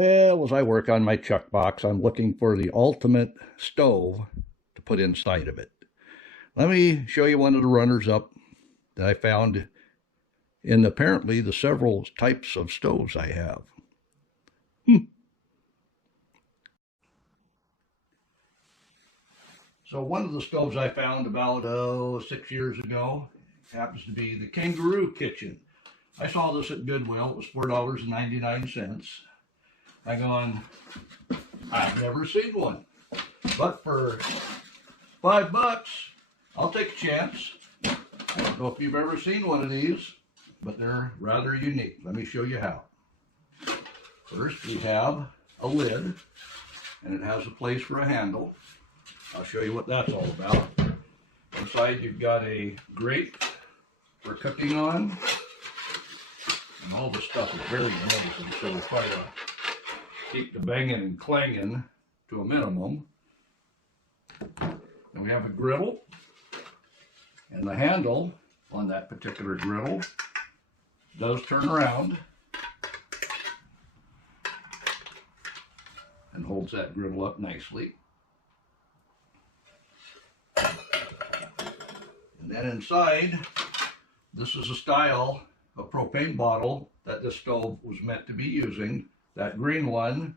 Well, as I work on my chuck box, I'm looking for the ultimate stove to put inside of it. Let me show you one of the runners-up that I found in apparently the several types of stoves I have. So one of the stoves I found about 6 years ago happens to be the Kangaroo Kitchen. I saw this at Goodwill. It was $4.99. I gone, I've never seen one, but for $5, I'll take a chance. I don't know if you've ever seen one of these, but they're rather unique. Let me show you how. First, we have a lid, and it has a place for a handle. I'll show you what that's all about. Inside, you've got a grate for cooking on, and all this stuff is very noisy, so we'll try to keep the banging and clanging to a minimum. Then we have a griddle, and the handle on that particular griddle does turn around and holds that griddle up nicely. And then inside, this is a style of propane bottle that this stove was meant to be using. That green one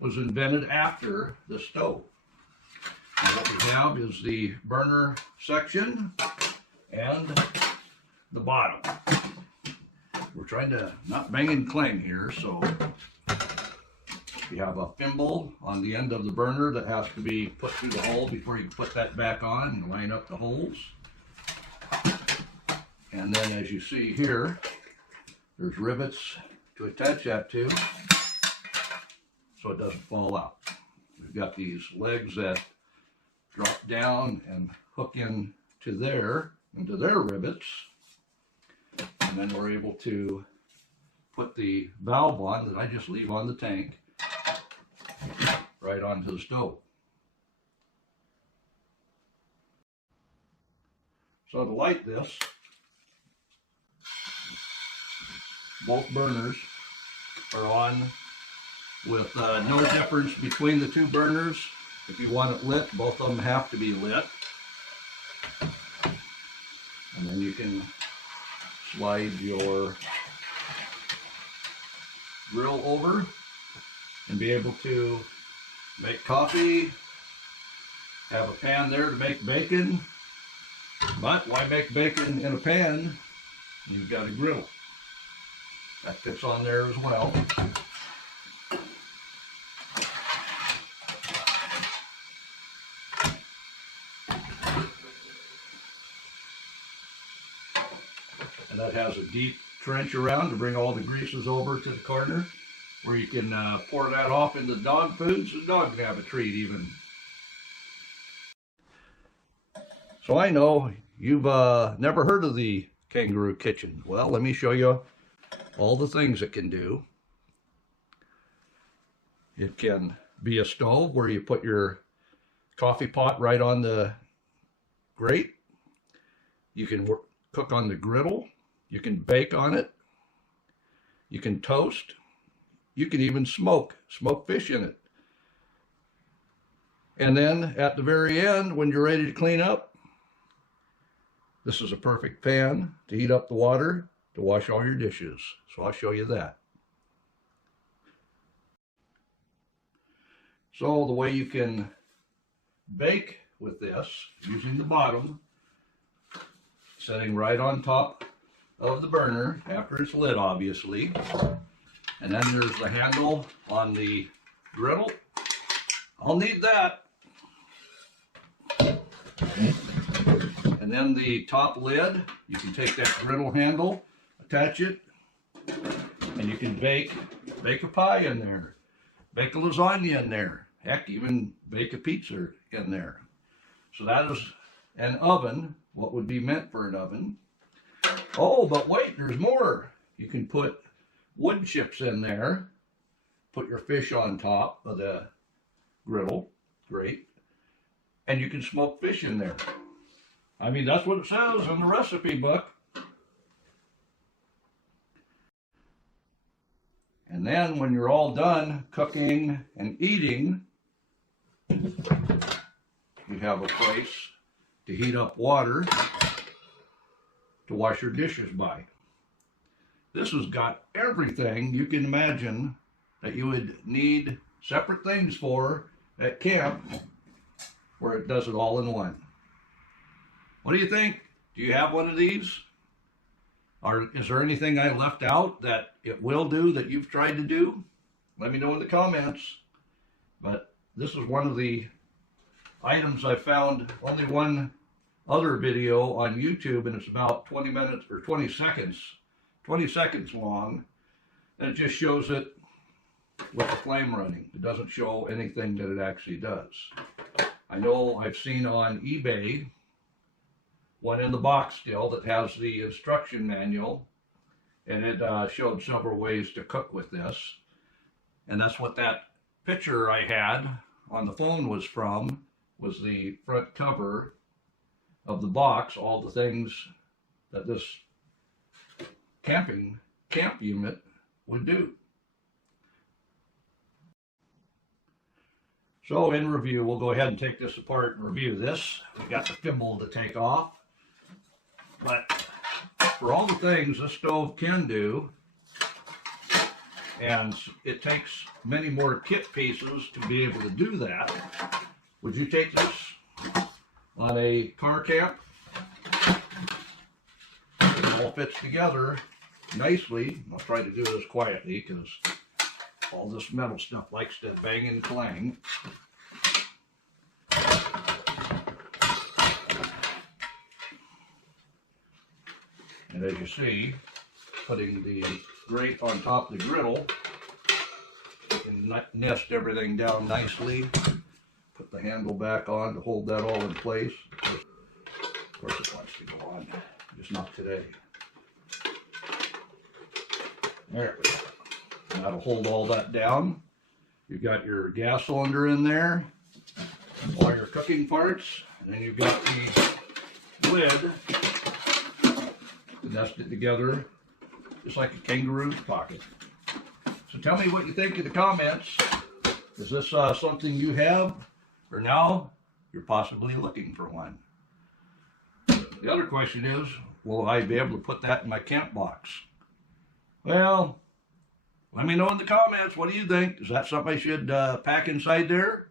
was invented after the stove. And what we have is the burner section and the bottom. We're trying to not bang and clang here, so you have a thimble on the end of the burner that has to be put through the hole before you can put that back on and line up the holes. And then as you see here, there's rivets to attach that to so it doesn't fall out. We've got these legs that drop down and hook into their rivets, and then we're able to put the valve on that I just leave on the tank right onto the stove. So to light this, both burners are on with no difference between the two burners. If you want it lit, both of them have to be lit. And then you can slide your grill over and be able to make coffee, have a pan there to make bacon. But why make bacon in a pan? You've got a griddle. That fits on there as well. And that has a deep trench around to bring all the greases over to the corner, where you can pour that off into dog food so the dog can have a treat even. So I know you've never heard of the Kangaroo Kitchen. Well, let me show you all the things it can do. It can be a stove where you put your coffee pot right on the grate. You can cook on the griddle. You can bake on it. You can toast. You can even smoke fish in it. And then at the very end, when you're ready to clean up, this is a perfect pan to heat up the water to wash all your dishes. So I'll show you that. So the way you can bake with this, using the bottom, setting right on top of the burner after it's lit, obviously. And then there's the handle on the griddle. I'll need that. And then the top lid, you can take that griddle handle, attach it, and you can bake a pie in there, bake a lasagna in there, heck, even bake a pizza in there. So that is an oven, what would be meant for an oven. Oh, but wait, there's more. You can put wood chips in there, put your fish on top of the griddle, great, and you can smoke fish in there. I mean, that's what it says in the recipe book. And And then when you're all done cooking and eating, you have a place to heat up water to wash your dishes by. This has got everything you can imagine that you would need separate things for at camp, where it does it all in one. What do you think? Do you have one of these? Or is there anything I left out that it will do that you've tried to do? Let me know in the comments. But this is one of the items I found only one other video on YouTube, and it's about 20 minutes or 20 seconds long, and it just shows it with the flame running. It doesn't show anything that it actually does. I know I've seen on eBay one in the box still that has the instruction manual, and it showed several ways to cook with this, and that's what that picture I had on the phone was from, was the front cover of the box, all the things that this camp unit would do. So in review, we'll go ahead and take this apart and review this. We got the thimble to take off, but for all the things this stove can do, and it takes many more kit pieces to be able to do that. Would you take this on a car camp? It all fits together nicely. I'll try to do this quietly because all this metal stuff likes to bang and clang. And as you see, putting the grate on top of the griddle, you can nest everything down nicely. Put the handle back on to hold that all in place. Of course it wants to go on, just not today. There we go. That'll hold all that down. You've got your gas cylinder in there, all your cooking parts, and then you've got the lid to nest it together, just like a kangaroo pocket. So tell me what you think in the comments. Is this something you have, or now you're possibly looking for one? The other question is, will I be able to put that in my camp box? Well, let me know in the comments. What do you think? Is that something I should pack inside there?